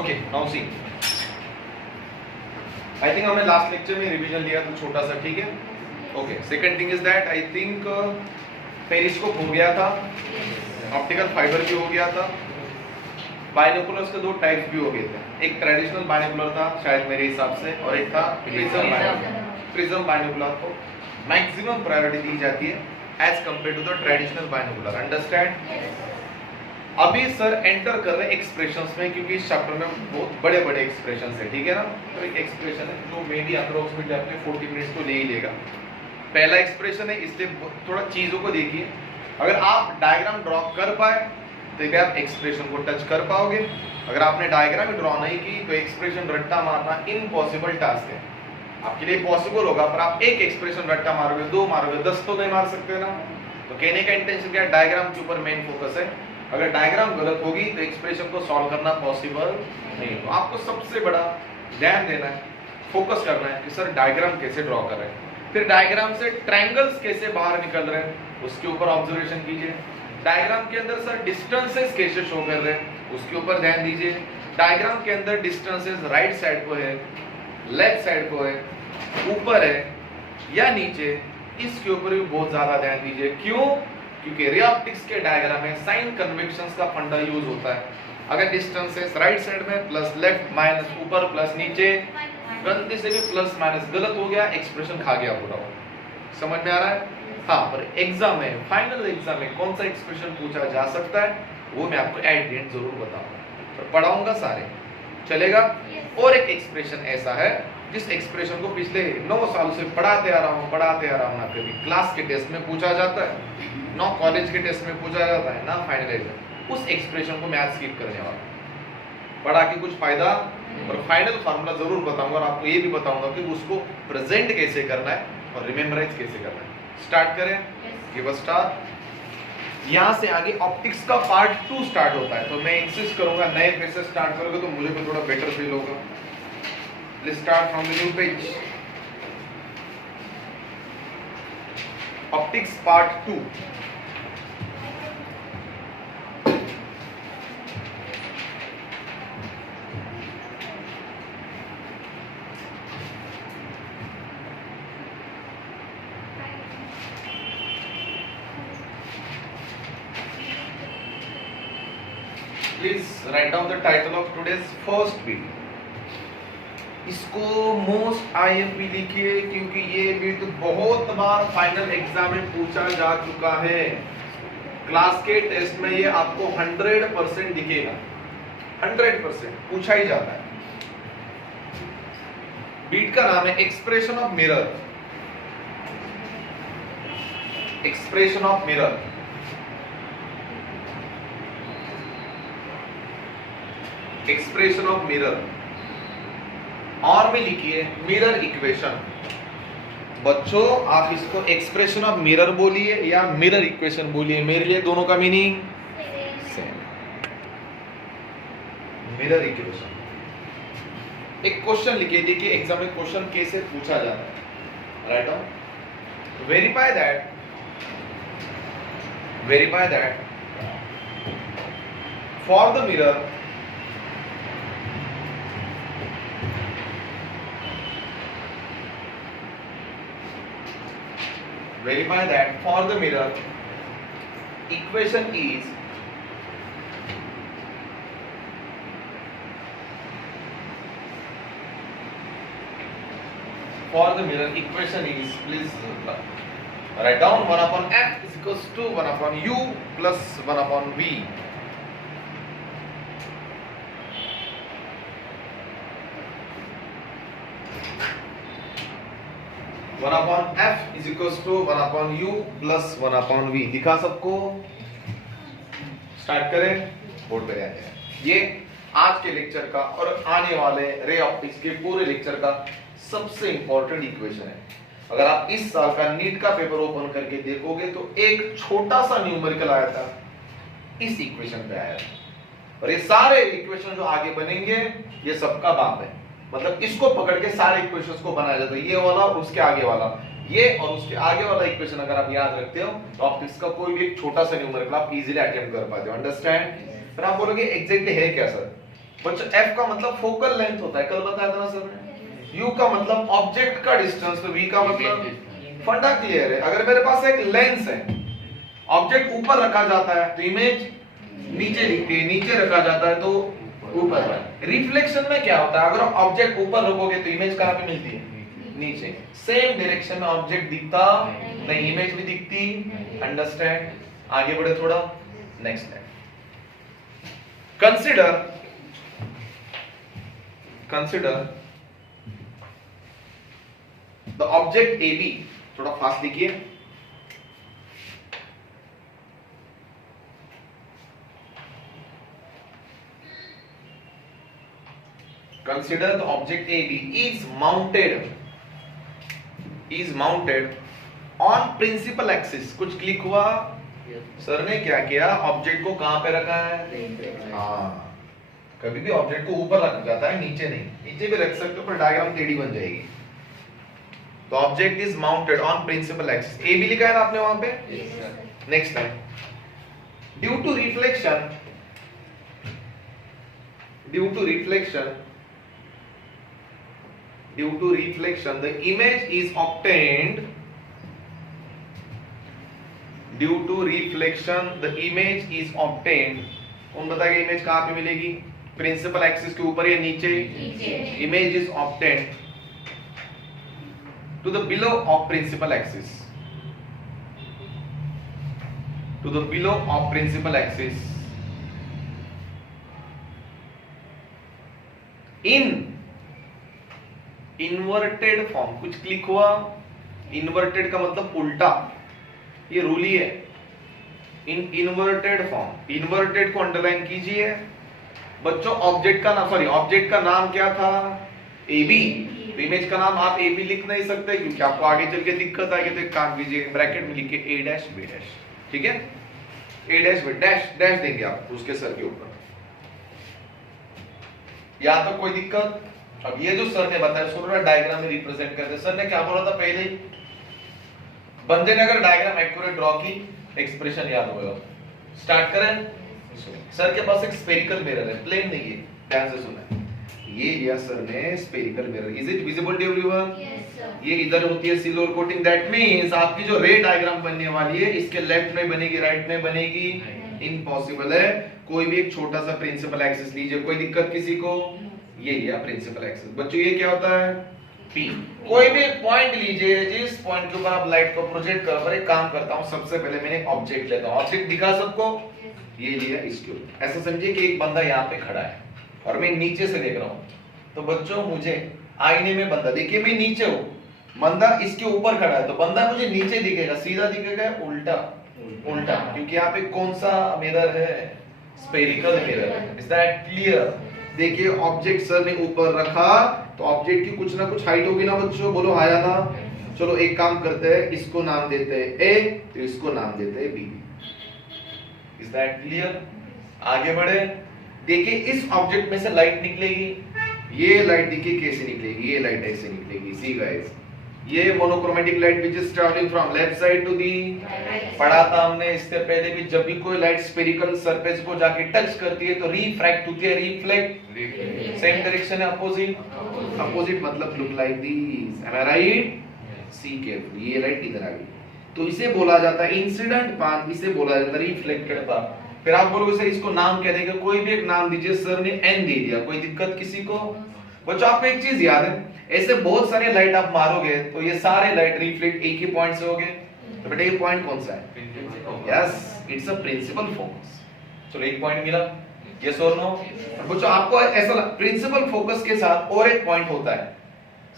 Okay now see, I think हमने last lecture में revision लिया था छोटा सा, ठीक है। Okay, second thing is that I think periscope हो गया था, ऑप्टिकल फाइबर भी हो गया था, बाइनोकुलर्स के दो टाइप्स भी हो गए थे। एक ट्रेडिशनल बाइनोकुलर था शायद मेरे हिसाब से, और एक था प्रिज्म बाइनोकुलर को मैक्सिमम प्रायोरिटी दी जाती है as compare to the traditional binocular. Understand? अभी सर एंटर कर रहे हैं एक्सप्रेशंस में, क्योंकि इस चैप्टर में बहुत बड़े बड़े एक्सप्रेशंस है, ठीक है ना। तो एक एक्सप्रेशन है जो मे बी अप्रोक्सीमेटली अपने 40 मिनट्स तो ले ही लेगा। पहला एक्सप्रेशन है, इसलिए थोड़ा चीजों को देखिए। अगर आप डायग्राम ड्रॉ कर पाए तो भी आप एक्सप्रेशन को टच कर पाओगे। अगर आपने डायग्राम ड्रॉ नहीं की तो एक्सप्रेशन रट्टा मारना इम्पॉसिबल टास्क है। आपके लिए पॉसिबल होगा, पर आप एक एक्सप्रेशन रट्टा मारोगे, 2 मारोगे, 10 तो नहीं मार सकते ना। तो कहने का इंटेंशन क्या है, डायग्राम के ऊपर मेन फोकस है। अगर डायग्राम गलत होगी तो एक्सप्रेशन को सॉल्व करना पॉसिबल नहीं। तो आपको सबसे बड़ा ध्यान देना है, फोकस करना है कि सर डायग्राम कैसे ड्रॉ कर रहे हैं, फिर डायग्राम से ट्रायंगल्स कैसे बाहर निकल रहे हैं उसके ऊपर ऑब्जर्वेशन कीजिए। डायग्राम के अंदर सर डिस्टेंसेस कैसे शो कर रहे हैं उसके ऊपर ध्यान दीजिए। डायग्राम के अंदर डिस्टेंसेस राइट साइड को है, लेफ्ट साइड को है, ऊपर है या नीचे, इसके ऊपर भी बहुत ज्यादा ध्यान दीजिए। क्यों? क्योंकि रे ऑप्टिक्स के डायग्राम में साइन कन्वेक्शंस का फंडा यूज होता है। अगर डिस्टेंसेस राइट साइड में प्लस लेफ्ट माइनस ऊपर प्लस नीचे, गलती से भी प्लस माइनस गलत हो गया, एक्सप्रेशन खा गया पूरा। समझ में आ रहा है? हाँ, पर एग्जाम में, फाइनल एग्जाम में कौन सा एक्सप्रेशन पूछा जा सकता है वो मैं आपको एट द एंड जरूर बताऊंगा, तो पढ़ाऊंगा सारे, चलेगा। और एक एक्सप्रेशन ऐसा है जिस एक्सप्रेशन को पिछले 9 सालों से पढ़ाते आ रहा हूँ ना कभी क्लास के टेस्ट में पूछा जाता है, ना कॉलेज के टेस्ट में पूछा जाता है, ना फाइनल एग्जाम। उस एक्सप्रेशन को मैं आज स्किप करने वाला हूँ। पढ़ा के कुछ फायदा, और फाइनल फार्मूला जरूर बताऊंगा, और आपको ये भी बताऊंगा कि उसको प्रेजेंट कैसे करना है और रिमेम्बराइज कैसे करना है। स्टार्ट करें, गिव अ स्टार्ट। यहाँ से आगे ऑप्टिक्स का पार्ट 2 स्टार्ट होता है, तो मैं इंसिस्ट करूंगा नए पेज से स्टार्ट करोगे तो मुझे भी थोड़ा बेटर फील होगा। Let's start from the new page. Optics part 2। Please write down the title of today's first video. इसको मोस्ट IMP लिखिए, क्योंकि ये वीडियो बहुत बार फाइनल एग्जाम में पूछा जा चुका है। क्लास के टेस्ट में ये आपको 100% दिखेगा, 100% पूछा ही जाता है। बीट का नाम है expression of mirror. Expression of mirror, expression of mirror, और में लिखिए मिरर इक्वेशन। बच्चों आप इसको एक्सप्रेशन ऑफ मिरर बोलिए या मिरर इक्वेशन बोलिए, मेरे लिए दोनों का मीनिंग सेम। Mirror equation. एक क्वेश्चन लिखिए, देखिए एग्जाम में क्वेश्चन कैसे पूछा जाता है। Write down, verify that for the mirror verify that for the mirror equation is please write down 1 upon f is equals to 1 upon u plus 1 upon v. 1 upon f is equals to 1 upon u plus 1 upon v। दिखा सबको? Start करें, board पे आ जाए। ये आज के lecture का और आने वाले रे ऑप्टिक्स के पूरे लेक्चर का सबसे इंपॉर्टेंट इक्वेशन है। अगर आप इस साल का नीट का पेपर ओपन करके देखोगे तो एक छोटा सा न्यूमेरिकल आया था, इस इक्वेशन पे आया था, और ये सारे इक्वेशन जो आगे बनेंगे ये सबका बाप है। मतलब इसको पकड़ के सारे इक्वेशंस को बनाया जाता है, ये वाला और उसके आगे वाला, ये और उसके आगे वाला इक्वेशन अगर आप याद रखते हो तो ऑप्टिक्स का कोई भी एक छोटा सा न्यूमेरिकल आप इजीली अटेम्प्ट कर पाते हो। अंडरस्टैंड? फिर आप बोलोगे एग्जैक्टली है क्या सर? बच्चों f का मतलब फोकल लेंथ होता है, कल बताया था ना सर ने। u का मतलब ऑब्जेक्ट का डिस्टेंस, तो v का मतलब फंडा क्लियर है। अगर मेरे पास एक लेंस है, ऑब्जेक्ट ऊपर रखा जाता है तो इमेज नीचे दिखती है, नीचे रखा जाता है तो ऊपर। रिफ्लेक्शन में क्या होता है, अगर ऑब्जेक्ट ऊपर रखोगे तो इमेज कहां पे मिलती है, नीचे। सेम डायरेक्शन में ऑब्जेक्ट दिखता नहीं, इमेज भी दिखती। अंडरस्टैंड? आगे बढ़े थोड़ा, नेक्स्ट है। कंसिडर द ऑब्जेक्ट AB, थोड़ा फास्ट लिखिए। Consider the object AB is mounted on principal axis. कुछ क्लिक हुआ, सर ने क्या किया, ऑब्जेक्ट को कहां पे रखा है? हाँ, कभी भी ऑब्जेक्ट को ऊपर रखा जाता है, नीचे नहीं। नीचे भी रख सकते हो पर डायग्राम टेढ़ी बन जाएगी। तो object is mounted on principal axis. A भी लिखा है ना आपने वहां पे? नेक्स्ट है, due to reflection the image is obtained. Due to reflection the image is obtained. कौन बताएगा इमेज कहां पे मिलेगी? प्रिंसिपल एक्सिस के ऊपर या नीचे? Image is obtained to the below of principal axis. To the below of principal axis in inverted form. कुछ क्लिक हुआ, इन्वर्टेड का मतलब उल्टा, ये रूल ही है। इन इन्वर्टेड फॉर्म, इन्वर्टेड को अंडरलाइन कीजिए बच्चों। ऑब्जेक्ट का नाम क्या था? AB। तो इमेज का नाम आप AB लिख नहीं सकते क्योंकि आपको आगे चल के दिक्कत आएगी। तो एक काम कीजिए, ब्रैकेट में लिखिए A' B', ठीक है? A' B' डैश देंगे आप उसके सर के ऊपर। या तो कोई दिक्कत? अब ये जो सर ने बताया उसको थोड़ा डायग्राम में रिप्रेजेंट करते। सर ने क्या बोला था पहले? बंदे ने अगर डायग्राम एक्यूरेट ड्रॉ की, एक्सप्रेशन याद होगा। स्टार्ट करें। सर के पास एक स्फेरिकल मिरर है, प्लेन नहीं है, ध्यान से सुना। ये लिया सर ने spherical mirror. Is it visible to everyone? ये इधर होती है सिल्वर कोटिंग। दैट मींस आपकी जो रे डायग्राम बनने वाली है, इसके लेफ्ट में बनेगी, राइट में बनेगी? इम्पॉसिबल है। कोई भी एक छोटा सा प्रिंसिपल एक्सिस लीजिए, कोई दिक्कत किसी को? ये लिया प्रिंसिपल एक्सिस। बच्चों ये क्या होता है? P। कोई भी एक पॉइंट लीजिए, जिस पॉइंट के ऊपर आप लाइट को प्रोजेक्ट करो। पर एक काम करता हूं, सबसे पहले मैंने ऑब्जेक्ट लेता हूं। ऑब्जेक्ट दिखा सबको? ये लिया इसके ऊपर। ऐसा समझिए कि एक बंदा यहाँ पे खड़ा है और मैं नीचे से देख रहा हूं। तो बच्चों मुझे आईने में बंदा, देखिए मैं नीचे हूं, बंदा इसके ऊपर खड़ा है, तो बंदा मुझे नीचे दिखेगा, सीधा दिखेगा, उल्टा? उल्टा, क्योंकि यहाँ पे कौन सा मिरर है? स्फेरिकल मिरर है। Is that clear? देखिए ऑब्जेक्ट सर ने ऊपर रखा तो ऑब्जेक्ट की कुछ ना कुछ हाइट होगी ना बच्चों, बोलो हाँ या ना? चलो एक काम करते हैं, इसको नाम देते हैं A, तो इसको नाम देते हैं B। Is that clear? आगे बढ़े। देखिए इस ऑब्जेक्ट में से लाइट निकलेगी, ये लाइट देखिए कैसे निकलेगी, ये लाइट ऐसे निकलेगी। सी गाइस, ये monochromatic light which is travelling from left side to the, पढ़ा था हमने इससे पहले भी। जब भी कोई लाइट स्फेरिकल सरफेस को जाके टच करती है तो रिफ्रैक्ट होती है। रिफ्लेक्ट सेम डायरेक्शन है, अपोजिट। अपोजिट मतलब look like this. Am I right? See carefully, ये लाइट इधर आ गई तो इसे बोला जाता है इंसिडेंट पाथ, इसे बोला जाता है रिफ्लेक्टेड पाथ। फिर आप बोलोगे सर इसको नाम क्या देंगे? कोई भी एक नाम दीजिए। सर ने N दे दिया, कोई दिक्कत किसी को? बच्चों आपको एक चीज याद है, ऐसे बहुत सारे लाइट आप मारोगे तो ये सारे लाइट रिफ्लेक्ट एक ही पॉइंट से होंगे। तो बेटा ये पॉइंट कौन सा है? Yes, it's a principal focus. चलो एक पॉइंट मिला, यस और नो? बच्चों आपको ऐसा प्रिंसिपल फोकस के साथ और एक पॉइंट होता है,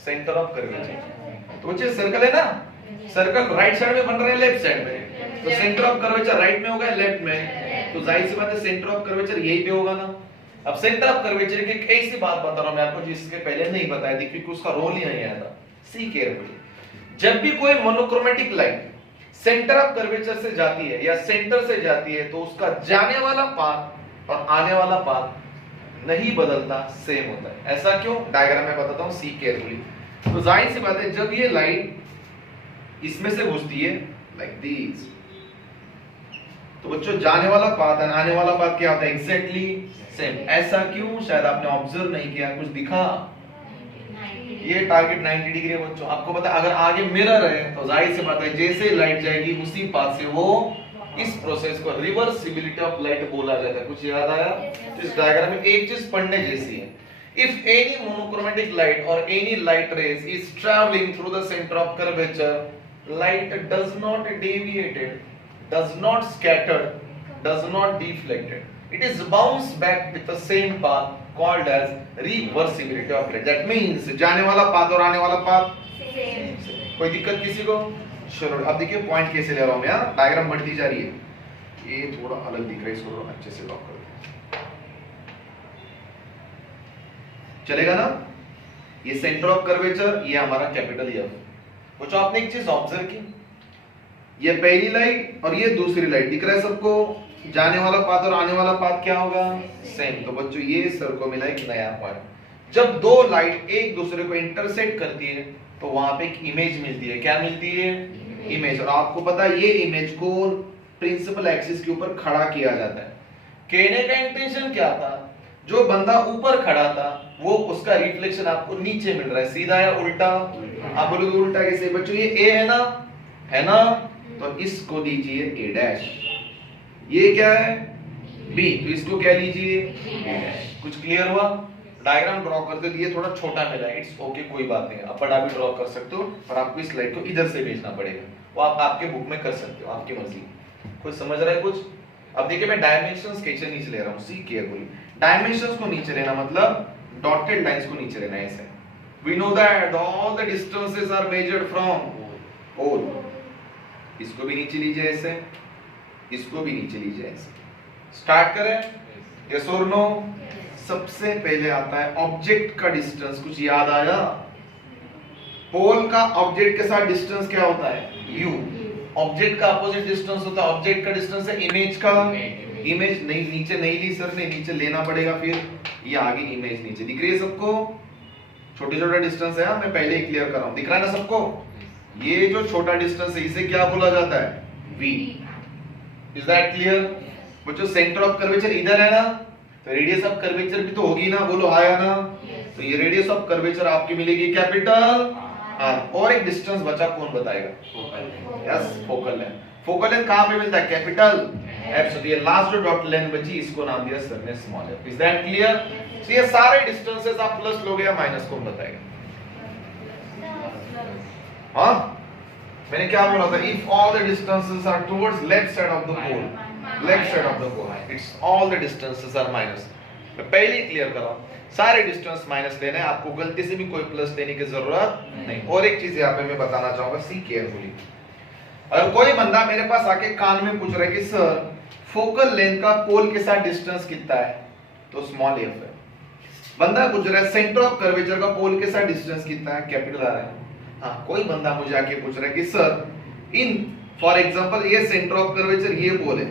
सेंटर ऑफ कर्वेचर। तो बच्चे सर्कल है ना, सर्कल राइट साइड में बन रहा है लेफ्ट साइड में, तो सेंटर ऑफ कर्वेचर राइट में होगा लेफ्ट में? तो जाहिर सी बात है सेंटर ऑफ कर्वेचर यही पे होगा ना। अब सेंटर ऑफ कर्वेचर की एक ऐसी बात बता रहा हूं मैं आपको जिसके पहले नहीं बताया थी क्योंकि उसका रोल ही नहीं आया था। सी केयरफुली, जब भी कोई monochromatic light centre of curvature से जाती है या सेंटर से जाती है तो उसका जाने वाला पाथ और आने वाला पाथ नहीं बदलता, सेम होता है। ऐसा क्यों? डायग्राम में बताता हूं, सी केयरफुली। तो जाहिर सी बात है जब ये लाइट इसमें से घुसती है लाइक दिस, तो बच्चों जाने वाला पाथ और आने वाला पाथ क्या होता है? Exactly same. ऐसा क्यों? शायद आपने ऑब्जर्व नहीं किया, कुछ दिखा? ये टारगेट 90 डिग्री है बच्चों। आपको पता है अगर आगे मिरर है तो जाहिर सी बात है जैसे लाइट जाएगी उसी पाथ से वो, इस प्रोसेस को रिवर्सिबिलिटी ऑफ लाइट बोला जाता है। कुछ याद आया? तो इस डायग्राम में एक चीज पढ़ने जैसी है। If any monochromatic light or any light rays is traveling through the center of curvature, light does not deviate, does not scatter, does not deflect. It is bounced back with the same path called as reversibility of light. That means जाने वाला path और आने वाला path same. कोई दिक्कत किसी को? चलो अब देखिए पॉइंट कैसे ले रहा हूं मैं। यहाँ डायग्राम बढ़ती जा रही है, ये थोड़ा अलग दिख रहा है, इसको अच्छे से लॉक कर दो। चलेगा ना? ये सेंटर ऑफ कर्वेचर, ये हमारा कैपिटल एफ। कुछ आपने एक चीज ऑब्जर्व की, ये पहली लाइट और ये दूसरी लाइट दिख रहा है सबको? जाने वाला पाथ और आने वाला पाथ क्या होगा? सेम। तो बच्चों ये सर को मिला एक नया पॉइंट। जब दो लाइट एक दूसरे को इंटरसेक्ट करती है तो वहां पे एक इमेज मिलती है। क्या मिलती है? इमेज। और आपको पता है ये इमेज को प्रिंसिपल एक्सिस के ऊपर खड़ा किया जाता है। कहने का इंटेंशन क्या था? जो बंदा ऊपर खड़ा था वो उसका रिफ्लेक्शन आपको नीचे मिल रहा है, सीधा या उल्टा? आप बोलोगे उल्टा कैसे? बच्चों ये ए है ना, है ना? तो इसको दीजिए ए डैश। ये क्या है? बी, तो इसको क्या लीजिए? ए डैश। कुछ क्लियर हुआ? डायग्राम ड्रॉ करते दिए थोड़ा छोटा मिला, इट्स ओके, कोई बात नहीं। आप बड़ा भी ड्रॉ कर सकते हो पर आपको इस स्लाइड को इधर से भेजना पड़ेगा। वो आप आपके बुक में कर सकते हो, आपकी मर्जी। कोई समझ रहा है कुछ? अब देखिए मैं डायमेंशंस कैसे नीचे ले रहा हूं, सी केयरफुली। डायमेंशंस को नीचे लेना मतलब डॉटेड लाइंस को नीचे लेना है ऐसे। We know that all the distances are measured from pole. इसको भी नीचे लीजिए ऐसे, इसको भी नीचे लीजिए ऐसे। स्टार्ट करें? यस और नो? सबसे पहले आता है ऑब्जेक्ट का डिस्टेंस। कुछ याद आया? पोल का ऑब्जेक्ट के साथ डिस्टेंस क्या होता है? u। ऑब्जेक्ट का अपोजिट डिस्टेंस होता है, ऑब्जेक्ट का डिस्टेंस है इमेज का। इमेज नहीं, नीचे नहीं ली सर ने, नीचे लेना पड़ेगा। फिर ये आगे इमेज नीचे दिख रही है सबको? छोटे छोटा डिस्टेंस है, मैं पहले ही क्लियर कर रहा हूं। दिख रहा है ना सबको? ये जो छोटा डिस्टेंस है इसे क्या बोला जाता है? v। Is that clear? बच्चों सेंटर ऑफ कर्वेचर इधर है ना, तो रेडियस ऑफ कर्वेचर भी तो होगी ना, बोलो आया ना? तो ये रेडियस ऑफ कर्वेचर आपकी मिलेगी कैपिटल आर। और एक डिस्टेंस बचा, कौन बताएगा? Yes, focal length. Focal length कहां पे मिलता है? Capital F. तो ये लास्ट जो डॉट लेंथ बची इसको नाम दिया सर ने small F. Is that clear? तो ये सारे डिस्टेंसेस आप प्लस लोगे या माइनस, कौन बताएगा? हाँ, मैंने क्या बोला था? If all the distances are towards left side of the pole, left side of the pole, it's all the distances are minus. मैं पहले ही क्लियर कर रहा हूं, सारे डिस्टेंस माइनस लेने हैं, आपको गलती से भी कोई प्लस देने की जरूरत नहीं। और एक चीज यहाँ पे मैं बताना चाहूंगा, सी केयरफुली। अगर कोई बंदा मेरे पास आके कान में पूछ रहा है कि सर फोकल लेंथ का पोल के साथ डिस्टेंस कितना है, तो स्मॉल एफ है। बंदा पूछ रहा है सेंटर ऑफ कर्वेचर का पोल के साथ डिस्टेंस कितना है, कैपिटल आर है। हाँ, कोई बंदा मुझे आके पूछ रहा है कि सर इन फॉर एग्जांपल ये सेंटर ऑफ कर्वेचर ये पोल है,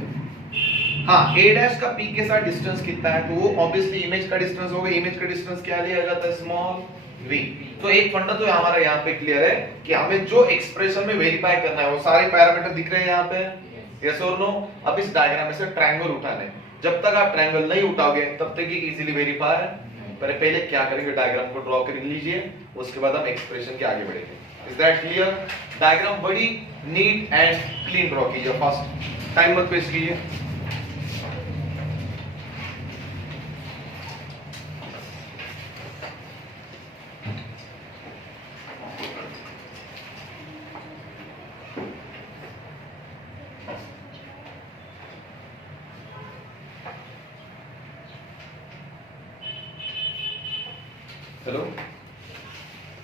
हाँ ए डैश का पी के साथ डिस्टेंस कितना है, तो वो ऑब्वियसली इमेज का डिस्टेंस होगा। इमेज का डिस्टेंस क्या लिया जाता है? Small v। तो एक फंडा तो हमारा यहाँ पे क्लियर है कि हमें जो एक्सप्रेशन में वेरीफाई करना है वो सारे पैरामीटर दिख रहे हैं यहाँ पे, यस और नो? अब इस डायग्राम में से ट्रायंगल उठाने, जब तक आप ट्रायंगल नहीं उठाओगे तब तक ये इजीली वेरीफाई। पर पहले क्या करेंगे, डायग्राम को ड्रॉ कर लीजिए, उसके बाद हम एक्सप्रेशन के आगे बढ़ेंगे। Is that clear? डायग्राम बड़ी नीट एंड क्लीन ड्रॉ कीजिए, फास्ट, टाइम मत वेस्ट कीजिए। हेलो,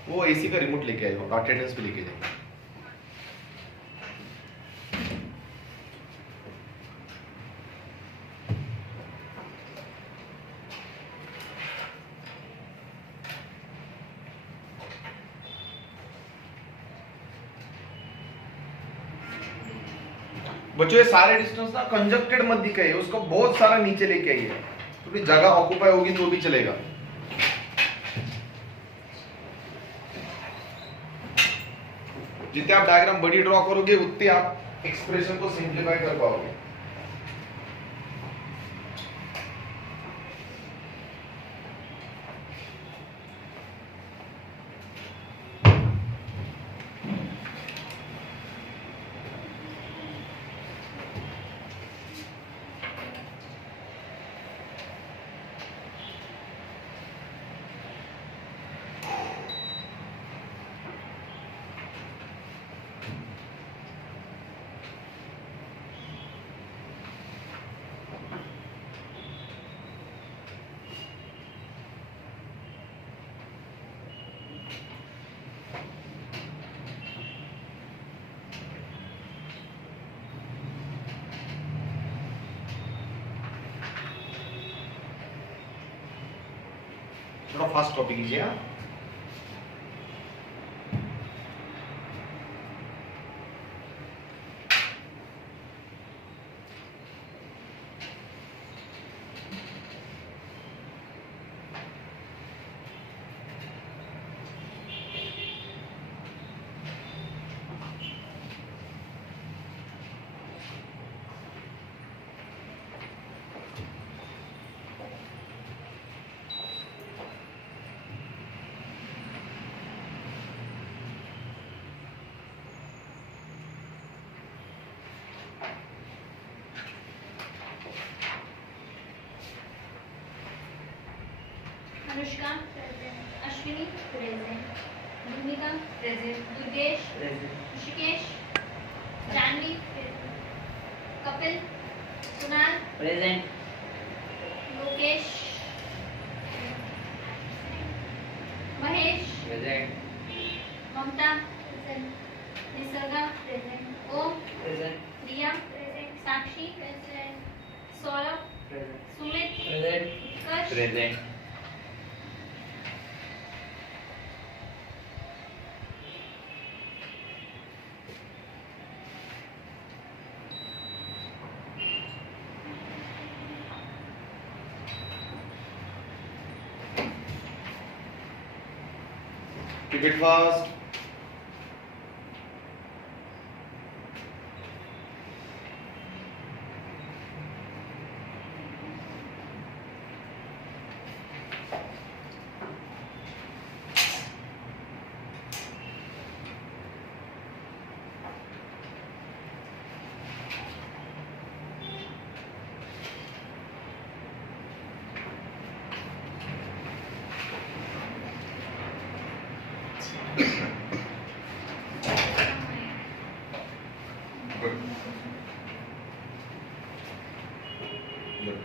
वो एसी का रिमोट लेके आए, अटेंडेंस पे लेके जाए। बच्चों ये सारे डिस्टेंस ना कंजक्टेड मत दिखाइए, उसको बहुत सारा नीचे लेके आइए, थोड़ी जगह ऑक्यूपाई होगी तो भी चलेगा। जितने आप डायग्राम बड़ी ड्रॉ करोगे उतने आप एक्सप्रेशन को सिंप्लीफाई कर पाओगे। थोड़ा फास्ट कॉपी कीजिए। हाँ, Anushka Ashwini present, Bhumika present, Durgesh Rishikesh, Janhvi Kapil, Kunal present, Lokesh, Mahesh present, Mamta present, Nisarga present, Om present, Priya present, Sakshi present, Saurabh present, Sumit present, Utkarsh present, keep it fast. Good. Good.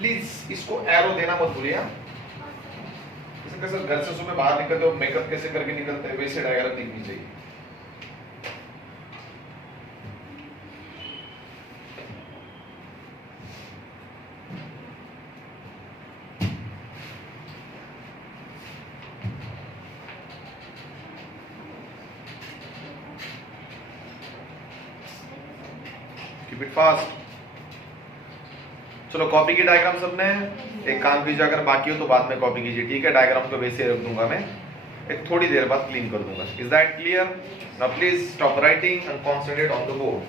Please इसको एरो देना मत भूलिए। जैसे कैसे घर से सुबह बाहर निकलते हो मेकअप कैसे करके निकलते हैं वैसे डायग्राम दिखनी चाहिए। Keep it fast. चलो कॉपी की डायग्राम सबने एक काम कीजिए, अगर बाकी हो तो बाद में कॉपी कीजिए, ठीक है। डायग्राम को वैसे रख दूंगा मैं, एक थोड़ी देर बाद क्लीन कर दूंगा। Is that clear? Now please stop writing and concentrate on the board.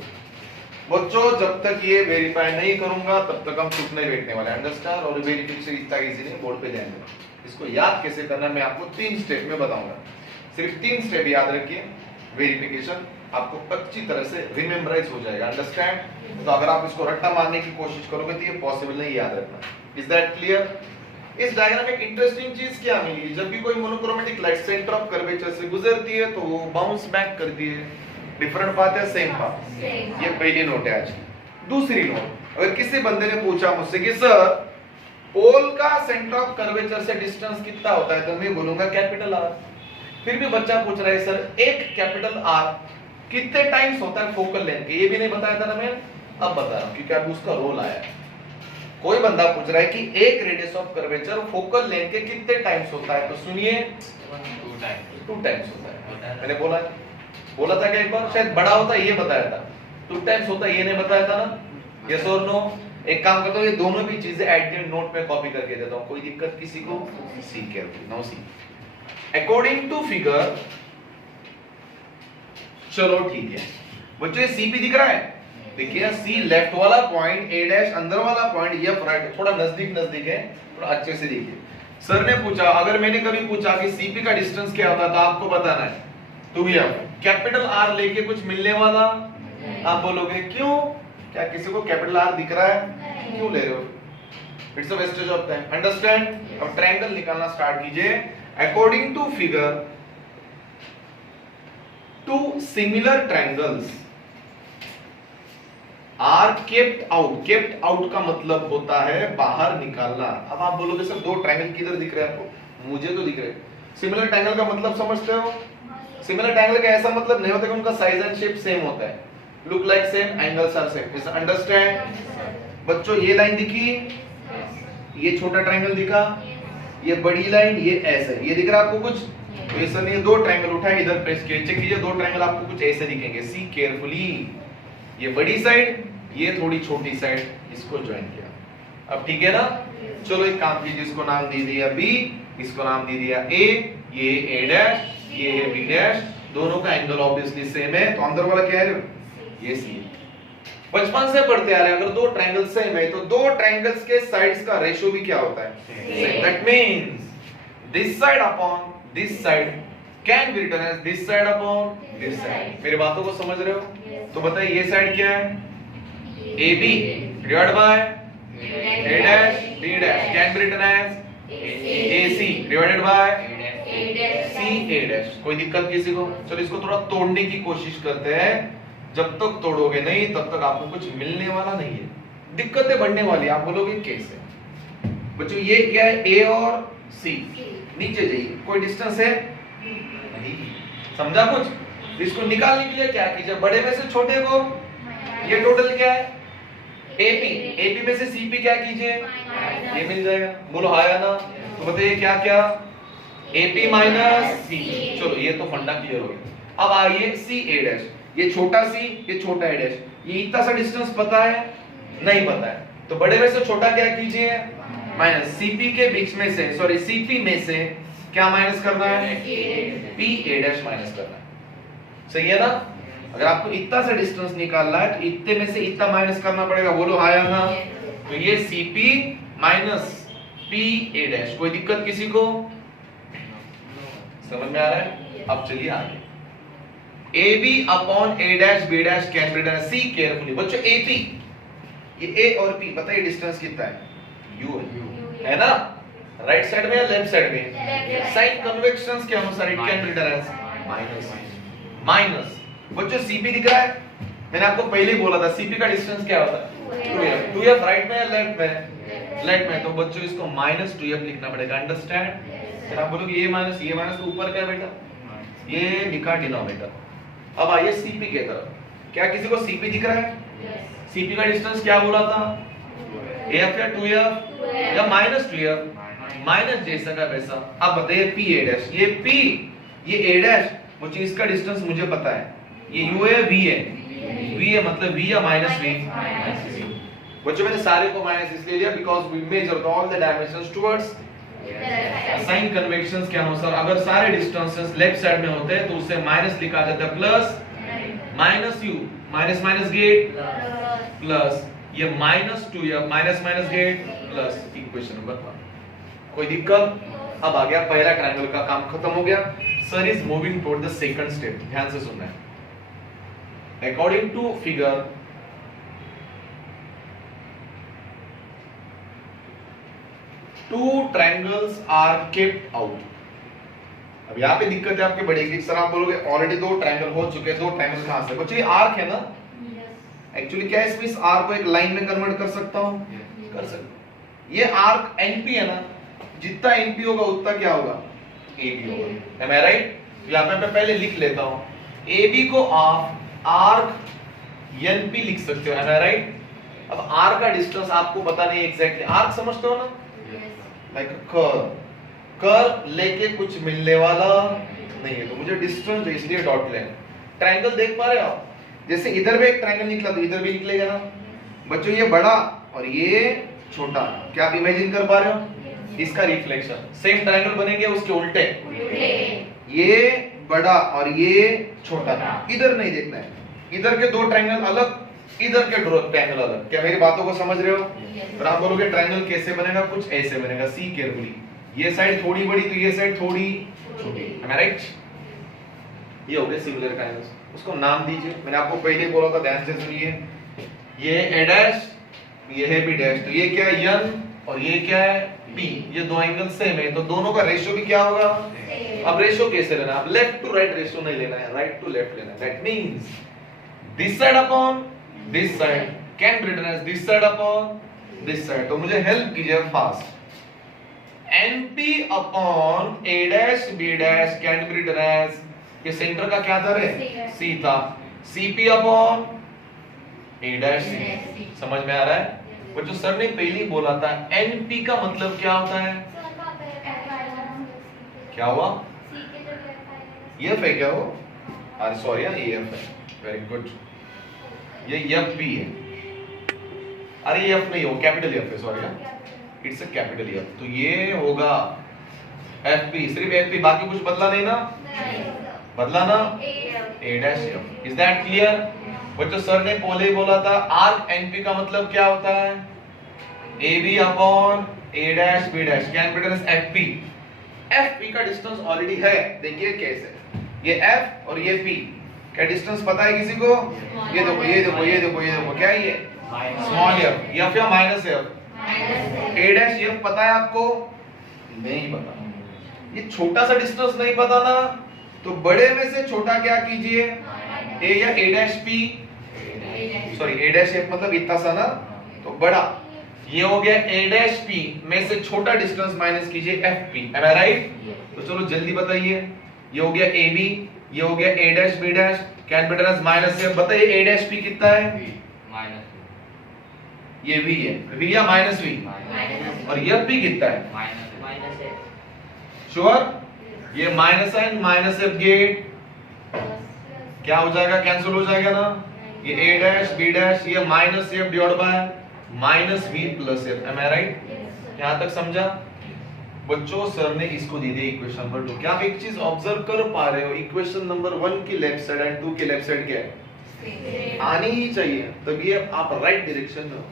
बच्चों जब तक ये वेरीफाई नहीं करूंगा तब तक हम चुप नहीं बैठने वाले, अंडरस्टैंड? और वेरिफिकेशन इतना इजी नहीं, बोर्ड पे ध्यान देना। इसको याद कैसे करना मैं आपको 3 स्टेप में बताऊंगा, सिर्फ 3 स्टेप याद रखिए। वेरिफिकेशन आपको अच्छी तरह से रिमेम्बराइज हो जाएगा, अंडरस्टैंड? तो अगर आप इसको रट्टा मारने की कोशिश करोगे तो ये पॉसिबल नहीं, याद रखना। Is that clear? इस डायग्राम में एक इंटरेस्टिंग चीज क्या मिली, जब भी कोई monochromatic light centre of curvature से गुजरती है तो वो बाउंस बैक करती है। डिफरेंट पाथ है, सेम पाथ? ये पहली नोट है आज की। दूसरी नोट, अगर किसी बंदे ने पूछा मुझसे कि सर पोल का सेंटर ऑफ कर्वेचर से डिस्टेंस कितना होता है, तो मैं बोलूंगा कैपिटल आर। फिर भी बच्चा पूछ रहा है सर एक कैपिटल आर कितने टाइम्स होता है फोकल लेंथ के, ये भी नहीं बताया था ना मैं, अब बता रहा हूं क्योंकि अब उसका रोल आया है। कोई बंदा पूछ रहा है कि एक radius of curvature focal length के कितने टाइम्स होता है, तो सुनिए 2 टाइम्स होता है। मैंने बोला था कि एक बार शायद बड़ा होता है, ये बताया था। 2 टाइम्स होता है, ये नहीं बताया था ना? यस और नो? एक काम करता हूं, ये दोनों भी चीजें एट नोट में कॉपी करके देता हूं, कोई दिक्कत किसी को? See careful now see according to figure. चलो ठीक है बच्चों, सी भी दिख रहा है, देखिए सी लेफ्ट वाला पॉइंट, ए डैश अंदर वाला पॉइंट, ये राइट, थोड़ा नजदीक नजदीक है, थोड़ा अच्छे से देखिए। सर ने पूछा, अगर मैंने कभी पूछा कि सीपी का डिस्टेंस क्या होता है तो आपको बताना है, तो भैया कैपिटल आर लेके कुछ मिलने वाला? आप बोलोगे क्यों, क्या किसी को कैपिटल आर दिख रहा है? क्यों ले रहे हो? It's a wastage of time, understand? अब ट्रायंगल निकालना स्टार्ट कीजिए। According to figure two similar triangles are kept out का मतलब होता है बाहर निकालना। अब आप बोलोगे सर दो ट्रायंगल किधर दिख रहे हैं आपको? मुझे तो दिख रहे हैं। सिमिलर ट्रायंगल का मतलब समझते हो? सिमिलर ट्रायंगल का ऐसा मतलब नहीं होता कि उनका साइज एंड शेप सेम होता है। Look like same, angles are same. Is understand बच्चों? ये लाइन दिखी, ये छोटा ट्रायंगल दिखा, ये बड़ी लाइन, ये ऐसे, ये दिख रहा है आपको कुछ? ऐसा नहीं, दो ट्रायंगल उठाए इधर प्रेस किए, चेक कीजिए, दो ट्रायंगल आपको कुछ ऐसे दिखेंगे। सी केयरफुली, ये बड़ी साइड, ये थोड़ी छोटी साइड, इसको ज्वाइन किया। अब ठीक है ना? चलो एक काम कीजिए, इसको नाम दे दिया बी, इसको नाम दे दिया ए, ये ए डैश, ये है बी डैश, दोनों का एंगल ऑब्वियसली सेम है, तो अंदर वाला क्या है? ये सी। बचपन से पढ़ते आ रहे हैं, अगर दो ट्रायंगल सेम है तो दो ट्रायंगल्स के साइड्स का रेशियो भी क्या होता है? Same. That means this side upon this side can be written as this side upon this side. मेरी बातों को समझ रहे हो? तो बताइए ये साइड क्या है? AB divided by A dash B dash can be written as AC divided by CA dash। कोई दिक्कत किसी को? चलो इसको थोड़ा तोड़ने की कोशिश करते हैं। जब तक तोड़ोगे नहीं तब तक आपको कुछ मिलने वाला नहीं है, दिक्कतें बढ़ने वाली। आप बोलोगे कैसे? बच्चों ये क्या है? A और C। नीचे जाइए, कोई डिस्टेंस है नहीं, समझा कुछ? इसको निकालने के लिए क्या कीजिए? बड़े में से छोटे को, ये टोटल क्या है? AP में से CP क्या कीजिए? ये मिल जाएगा। बोलो हाँ या ना? तो बताइए क्या क्या? AP minus C। चलो ये तो फंडा क्लियर हो गया। अब आइए CA डैश, ये छोटा C, ये छोटा A डैश, ये इतना सा डिस्टेंस पता है? नहीं पता है, तो बड़े में से छोटा क्या कीजिए? माइनस। CP के बीच में से, सॉरी CP में से क्या माइनस करना है? PA डैश माइनस करना है। सही है ना? अगर आपको इतना सा डिस्टेंस निकालना है तो इतने में से इतना माइनस करना पड़ेगा। बोलो हाँ या ना? तो ये CP माइनस PA डैश। कोई दिक्कत किसी को? समझ में आ रहा है? अब चलिए आगे। AB upon A dash B dash can be written as C carefully. बच्चों AP, ये A और P, बताइए डिस्टेंस कितना है? U है ना? राइट साइड में या लेफ्ट साइड में? साइन कन्वेक्शंस के अनुसार it can be written as minus. Minus बच्चों CP दिख रहा है? मैंने आपको पहले ही बोला था CP का डिस्टेंस क्या होता है? 2f। राइट में या लेफ्ट में? लेफ्ट में। तो बच्चों इसको माइनस 2f लिखना पड़ेगा। अंडरस्टैंड? फिर आप बोलोगे ये माइनस तो ऊपर क्या बेटा? ये लिखा डिनोमिनेटर। अब आइए CP की तरफ। क्या किसी को CP दिख रहा है? CP का डिस्टेंस क्या बोला था? AF या 2f या माइनस 2f? माइनस जैसा का वैसा। अब बताइए PA डैश, ये P, ये A डैश, वो चीज का डिस्टेंस मुझे पता है, ये U है, V है, V है मतलब V या माइनस V? बच्चों मैंने सारे को माइनस इसलिए लिया because we measure all the dimensions towards sign conventions के अनुसार। अगर सारे डिस्टेंसेस लेफ्ट साइड में होते हैं तो उससे माइनस लिखा जाता है plus minus U, minus minus get plus, ये minus 2f minus minus get plus. Equation number 1। कोई दिक्कत? अब आ गया पहला ट्रायंगल का काम खत्म हो गया। Sir is moving toward the second step. ध्यान से सुनना है। According to figure two triangles are kept out. अब यहाँ पे दिक्कत है आपके बढ़ेगी। सर आप बोलोगे ऑलरेडी दो ट्रायंगल हो चुके हैं, दो ट्रायंगल कहां से? बच्चों ये आर्क है ना? एक्चुअली क्या है, इस आर्क को एक लाइन में कन्वर्ट कर सकता हूं? कर सकता। ये आर्क NP है ना? जितना NP होगा उतना क्या होगा? AB होगा। Am I right? यहाँ पे मैं पहले लिख लेता हूँ। AB को आप आर्क NP लिख सकते हो। Am I right? अब आर्क का डिस्टेंस आपको पता नहीं एग्जैक्टली। आर्क समझते हो ना? Like curve. कर्व लेके कुछ मिलने वाला नहीं है, तो मुझे डिस्टेंस इसलिए डॉट लेना। ट्रायंगल देख पा रहे हो आप? जैसे इधर भी एक ट्रायंगल निकला तो इधर भी निकलेगा ना? बच्चों ये बड़ा और ये छोटा, क्या आप इमेजिन कर पा रहे हो? इसका रिफ्लेक्शन। सेम ट्रायंगल बनेंगे उसके उल्टे, ये बड़ा और ये छोटा। इधर नहीं देखना है, इधर के दो ट्रायंगल अलग, इधर के दो ट्रायंगल अलग। क्या मेरी बातों को समझ रहे हो? और आप बोलोगे ट्रायंगल कैसे बनेगा? कुछ ऐसे बनेगा। सी केयरफुली, ये साइड थोड़ी बड़ी तो ये साइड थोड़ी छोटी। M I right? ये हो गए सिमिलर ट्रायंगल्स। उसको नाम दीजिए। मैंने आपको पहले बोला था, ध्यान से सुनिए। ये ए डैश, ये है बी डैश, तो ये क्या है? यन, और ये क्या है? पी। ये दो एंगल सेम है तो दोनों का रेशियो भी क्या होगा? अब रेशियो कैसे लेना? अब लेफ्ट टू राइट रेशियो नहीं लेना है, राइट टू लेफ्ट लेना है। That means this side upon this side can be written as this side upon this side. तो मुझे हेल्प कीजिए fast. NP upon A dash B dash can be written as, ये centre का क्या था रे? C था। CP upon A dash C। समझ में आ रहा है? वो जो सर ने पहले बोला था NP का मतलब क्या होता है? क्या हुआ? EF है क्या वो? अरे सॉरी यार, EF है। Very good. ये FP है। अरे ये F नहीं हो, कैपिटल F है, सॉरी यार, इट्स अ कैपिटल F। तो ये होगा FP, सिर्फ FP, बाकी कुछ बदला नहीं ना? बदला ना? A dash F। Is that clear? बच्चों सर ने पहले ही बोला था आर्क NP का मतलब क्या होता है? AB upon A dash B dash can be written as FP। FP का डिस्टेंस ऑलरेडी है, देखिए कैसे, ये F और ये P का डिस्टेंस पता है किसी को? ये देखो ये देखो ये देखो ये देखो, क्या है ये? स्मॉल f, f या minus f? A dash f पता है आपको? नहीं पता। ये छोटा सा डिस्टेंस नहीं पता ना, तो बड़े में से छोटा क्या कीजिए? A या A dash P, sorry A dash f मतलब इतना सा ना, तो बड़ा। ये हो गया A डैश P में से छोटा डिस्टेंस माइनस कीजिए FP। M I right? तो चलो जल्दी बताइए। ये हो गया AB, ये हो गया A dash B dash can be written as minus f। बताइए A डैश P कितना है? ये V है, V या माइनस V? और ये P कितना है? श्योर? ये माइनस है, माइनस f गेट क्या हो जाएगा? कैंसिल हो जाएगा ना? ये A डैश B डैश, ये minus f divide by minus V plus f। Am I right? यहां तक समझा? बच्चों सर ने इसको दे दिया इक्वेशन नंबर 2। क्या आप एक चीज ऑब्जर्व कर पा रहे हो? इक्वेशन नंबर 1 की लेफ्ट साइड एंड 2 की लेफ्ट साइड क्या है? आनी ही चाहिए, तभी आप राइट डायरेक्शन में हो।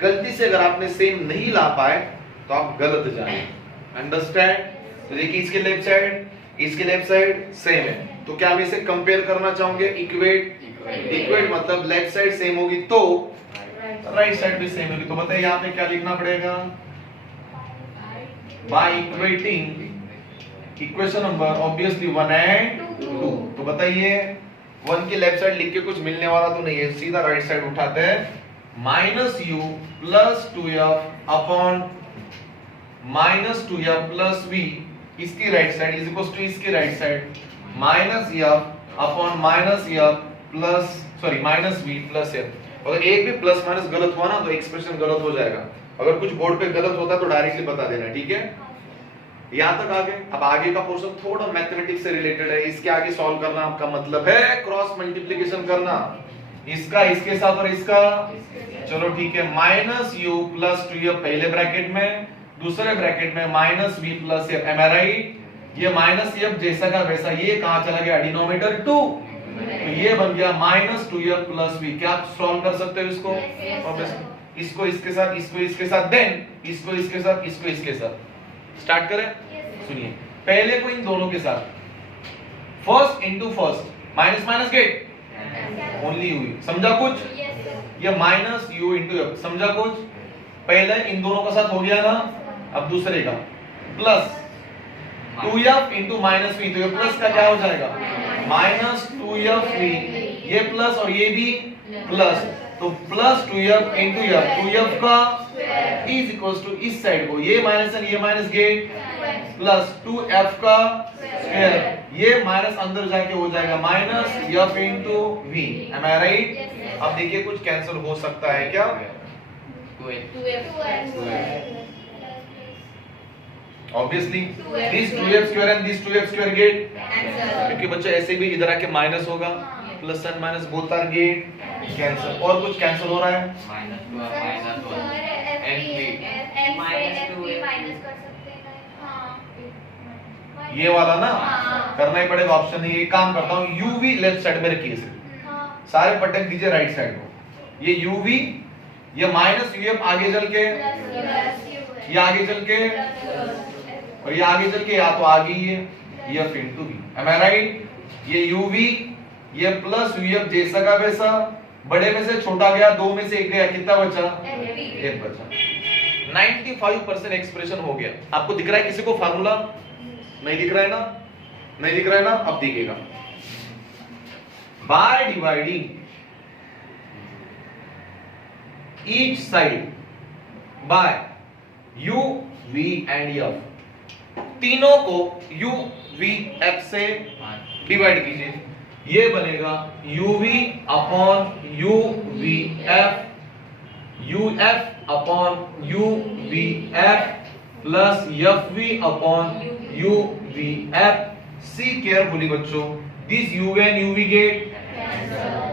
गलती से अगर आपने सेम नहीं ला पाए तो आप गलत जाए। अंडरस्टैंड? तो देखिए इसके लेफ्ट साइड, इसके लेफ्ट साइड सेम है, तो क्या हम इसे कंपेयर करना चाहोगे? इक्वेट। इक्वेट मतलब लेफ्ट साइड सेम होगी तो राइट साइड भी सेम होगी। तो बताइए यहाँ पे क्या लिखना पड़ेगा? By equating equation number obviously 1 and 2। तो बताइए 1 की लेफ्ट साइड लिख के कुछ मिलने वाला तो नहीं है, सीधा राइट साइड उठाते हैं। Minus u plus 2f upon minus 2f plus v, इसकी right side is equal to इसकी right side minus f upon minus f plus sorry minus v plus f। अगर एक भी प्लस माइनस गलत हुआ ना तो एक्सप्रेशन गलत हो जाएगा। अगर कुछ बोर्ड पे गलत होता है तो डायरेक्टली बता देना, ठीक है? यहां तक आगे। अब आगे का पोर्शन थोड़ा मैथमेटिक्स से रिलेटेड है, इसके आगे सॉल्व करना आपका मतलब है क्रॉस मल्टीप्लिकेशन करना, इसका इसके साथ और इसका। चलो ठीक है, माइनस u प्लस 2f पहले ब्रैकेट में, दूसरे ब्रैकेट में minus v plus f। Am I right? ये माइनस f जैसा का वैसा, ये कहां चला गया? डिनोमिनेटर 2, तो ये बन गया माइनस 2f प्लस v। क्या आप सॉल्व कर सकते हो इसको? इसको इसके साथ, इसको इसके साथ, देन इसको इसके साथ, इसको इसके साथ। स्टार्ट करें? सुनिए, पहले को इन दोनों के साथ, first into first, minus minus get only हुई। समझा कुछ? ये माइनस u इनटू f, समझा कुछ? पहले इन दोनों का साथ हो गया ना, अब दूसरे का plus 2f into minus v, तो ये प्लस का क्या हो जाएगा? माइनस 2f v, ये प्लस और ये भी प्लस, तो plus 2f into f, 2f का इज इक्वल्स टू इस साइड को ये माइनस और ये माइनस गेट प्लस 2f का स्क्वायर, ये माइनस अंदर जाके हो जाएगा minus f into v। Am I right? अब देखिए कुछ कैंसिल हो सकता है क्या? Obviously this 2f square and this 2f square get, क्योंकि बच्चे ऐसे भी इधर आके माइनस होगा, plus and minus both are get cancel. और कुछ कैंसिल हो रहा है? ये वाला ना करना ही पड़ेगा, ऑप्शन नहीं। ये काम करता हूँ, uv लेफ्ट साइड में रखिए, सिर्फ सारे पटक दीजिए राइट साइड को। ये uv, ये माइनस uf आगे चल के, ये आगे चल के, और ये आगे चल के या तो आगे ही है f into v। Am I right? ये uv, ये प्लस uf जैसा का वैसा, बड़े में से छोटा गया, दो में से एक गया, कितना बचा? एक बचा। 95% एक्सप्रेशन हो गया। आपको दिख रहा है किसी को फार्मूला? नहीं दिख रहा है ना? नहीं दिख रहा है ना? अब दिखेगा। By dividing each side by u v and f, तीनों को u v f से डिवाइड कीजिए, ये बनेगा uv upon uvf, uf upon uvf plus fv upon uvf. See carefully बच्चों, this uv and uv get,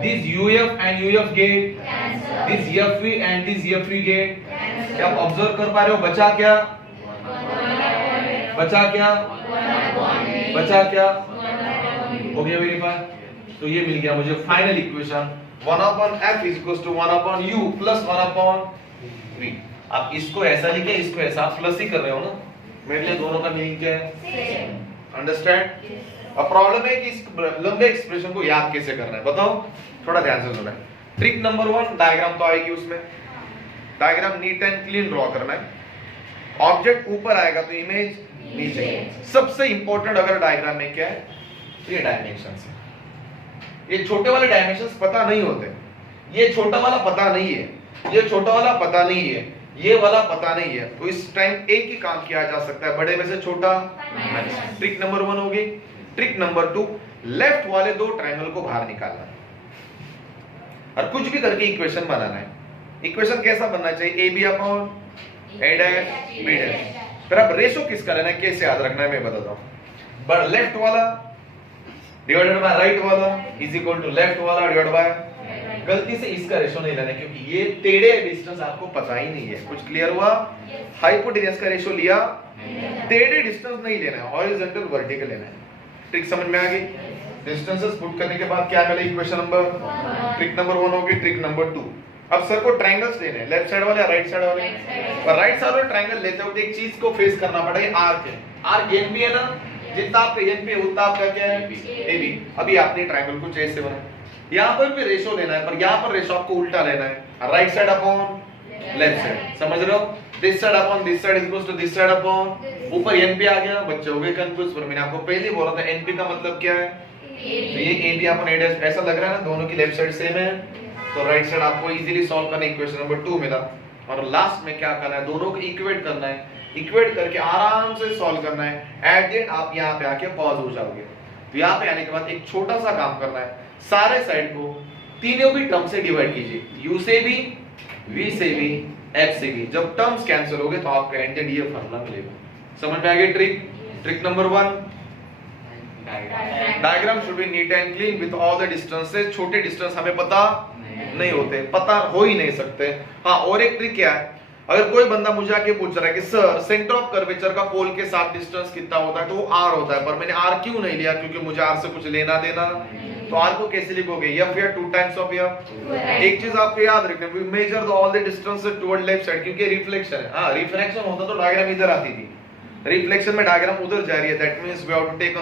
this uf and uf get, this fv and this fv get. क्या आप observe कर पा रहे हो? बचा क्या? बचा क्या? बचा क्या? हो गया वेरीफाई. तो ये मिल गया मुझे final equation 1 upon f is equals to 1 upon u plus 1 upon v. आप इसको ऐसा लिखे, इसको ऐसा, आप प्लस ही कर रहे हो ना. मेरे लिए दोनों का मीनिंग क्या है? अंडरस्टैंड? अब प्रॉब्लम है कि इस लंबे एक्सप्रेशन को याद कैसे करना है, बताओ. थोड़ा ध्यान से सुनना. ट्रिक नंबर 1, डायग्राम तो आएगी उसमें. Diagram neat and clean draw करना है. ऑब्जेक्ट ऊपर आएगा तो इमेज नीचे. सबसे इंपॉर्टेंट अगर डायग्राम में क्या है, ये डायमेंशंस है. ये छोटे वाले डायमेंशंस पता नहीं होते. ये छोटा वाला पता नहीं है, ये छोटा वाला पता नहीं है, ये वाला पता नहीं है. तो इस टाइम एक ही काम किया जा सकता है, बड़े में से छोटा. ट्रिक नंबर 1 होगी. ट्रिक नंबर 2, लेफ्ट वाले दो ट्रायंगल को बाहर निकालना है और कुछ भी करके इक्वेशन बनाना है. इक्वेशन कैसा बनना चाहिए? A B upon A dash B dash. फिर अब रेशो किसका लेना है, कैसे याद रखना है मैं बताता हूं. बट लेफ्ट वाला डिवाइडेड बाय राइट वाला इज इक्वल टू लेफ्ट वाला डिवाइड बाय. गलती से इसका रेशो नहीं लेना क्योंकि ये टेढ़े डिस्टेंस आपको पता ही नहीं है. कुछ क्लियर हुआ? हाइपोटेन्यूज का रेशो लिया, टेढ़े डिस्टेंस नहीं लेना है, हॉरिजॉन्टल वर्टिकल लेना है. ट्रिक समझ में आ गई? डिस्टेंसेस पुट करने के बाद क्या मिला इक्वेशन नंबर. ट्रिक नंबर 1 होगी. ट्रिक नंबर 2, अब सर को ट्रायंगल्स लेने हैं, लेफ्ट साइड वाले या राइट साइड वाले. और राइट साइड वाले ट्रायंगल लेते हो तो एक चीज को फेस करना पड़ेगा, आर्क है. आर्क एनपी है ना, जितना आपका एनपी है उतना आपका क्या है, एबी. अभी आपने ट्रायंगल को ऐसे बनाया, यहां पर भी रेशो लेना है, पर यहां पर रेशो आपको उल्टा लेना है. Right side upon left side, समझ रहे हो? This side upon this side equals to this side upon. ऊपर एनपी आ गया, बच्चे हो गए कंफ्यूज. पर मैंने आपको पहले ही बोला था एनपी का मतलब क्या है. तो ये एबी अपॉन ए डैश. ऐसा लग रहा है ना दोनों की लेफ्ट साइड सेम है, तो राइट साइड आपको इजीली सॉल्व करना. इक्वेशन नंबर 2 मिला. और लास्ट में क्या करना है, दोनों को इक्वेट करना है. इक्वेट करके आराम से सॉल्व करना है. एट द एंड आप यहाँ पे आके पॉज हो जाओगे. तो यहाँ पे आने के बाद एक छोटा सा काम करना है, सारे साइड को तीनों भी टर्म से डिवाइड कीजिए. u से भी, v से भी, f से भी. जब टर्म्स कैंसिल हो गए तो आपका एट द एंड ये फार्मूला मिलेगा. समझ में आ गई trick? Trick number 1, diagram should be neat and clean with all the distances. छोटे डिस्टेंस हमें पता नहीं होते, पता हो ही नहीं सकते. हाँ, और एक ट्रिक क्या है, अगर कोई बंदा मुझे आके पूछ रहा है कि सर सेंटर ऑफ कर्वेचर का पोल के साथ डिस्टेंस कितना होता है, तो वो r होता है. पर मैंने r क्यों नहीं लिया, क्योंकि मुझे r से कुछ लेना देना. तो r को कैसे लिखोगे, f या 2 टाइम्स ऑफ f. एक चीज आपको याद रखना, we measure all the distances toward left side, क्योंकि रिफ्लेक्शन है. हां, रिफ्लेक्शन होता तो डायग्राम इधर आती थी. रिफ्लेक्शन में डायग्राम उधर जा रही है, that means we have to take